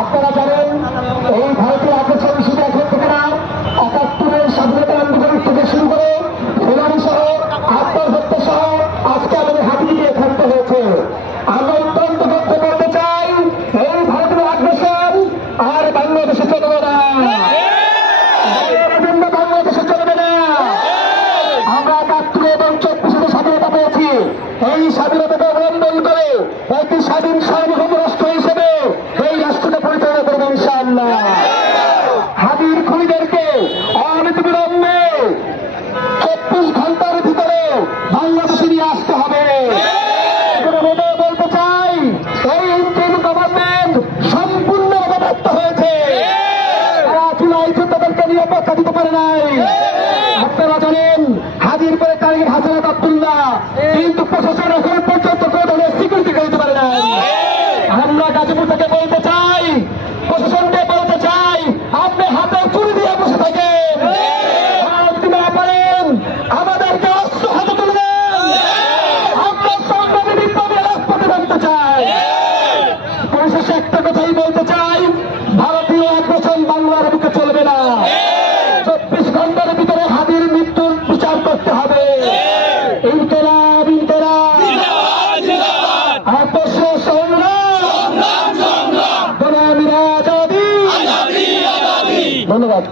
আপনারা জানেন এই ভারতীয় আকর্ষণ শুধু এখন থেকে না, ৭১-এর স্বাধীনতা আন্দোলন থেকে শুরু করে ফেলানি সহ আত্মহত্যা সহ আজকে আমাদের হাতি দিয়ে থাকতে হয়েছে। আমরা অত্যন্ত দুঃখ করতে চাই, এই ভারতীয় আগ্রাসন আর বাংলাদেশে চলবে না, বাংলাদেশে চলবে না। আমরা ৭১ এবং ২৪ স্বাধীনতা পেয়েছি, এই স্বাধীনতাকে অবলম্বন করে একটি স্বাধীন সার্বভৌম রাষ্ট্র হিসেবে এই রাষ্ট্রকে পরিচালনা করবে ইনশাআল্লাহ। হাদির খুনিদেরকে অনতিবিলম্বে ২৪ ঘন্টার ভিতরে বাংলাদেশে নিয়ে আসতে হবে। বলতে চাই এই ইন্টারিম গভর্নমেন্ট সম্পূর্ণভাবে ব্যর্থ হয়েছে, তারা চুলাইছে তাদেরকে নিরাপত্তা দিতে পারে নাই। আপনারা জানেন হাজির করে তারিখ হাসনাত আব্দুল্লাহ, কিন্তু প্রশাসন এখন পর্যন্ত কোনো ধরনের সিকিউরিটি দিতে পারে নাই। আমরা গাজীপুর থেকে বলতে চাই, প্রশাসনকে বলতে চাই, আপনি হাতে চুরি দিয়ে বসে থাকেন, যদি না পারেন আমাদেরকে অস্ত্র হাতে তুলে দেন। আমরা সংগ্রামী বিপ্লবী রাজপথে থাকতে চাই। পরিশেষে একটা কথাই বলতে চাই, ভারতীয় আগ্রাসন বাংলার বুকে চলবে না। ২৪ ঘন্টার ভিতরে হাদির মৃত্যুর বিচার করতে হবে। ইনকিলাব ইনকিলাব আপস সংগ্রাম, গোলামীরা আজাদি। ধন্যবাদ।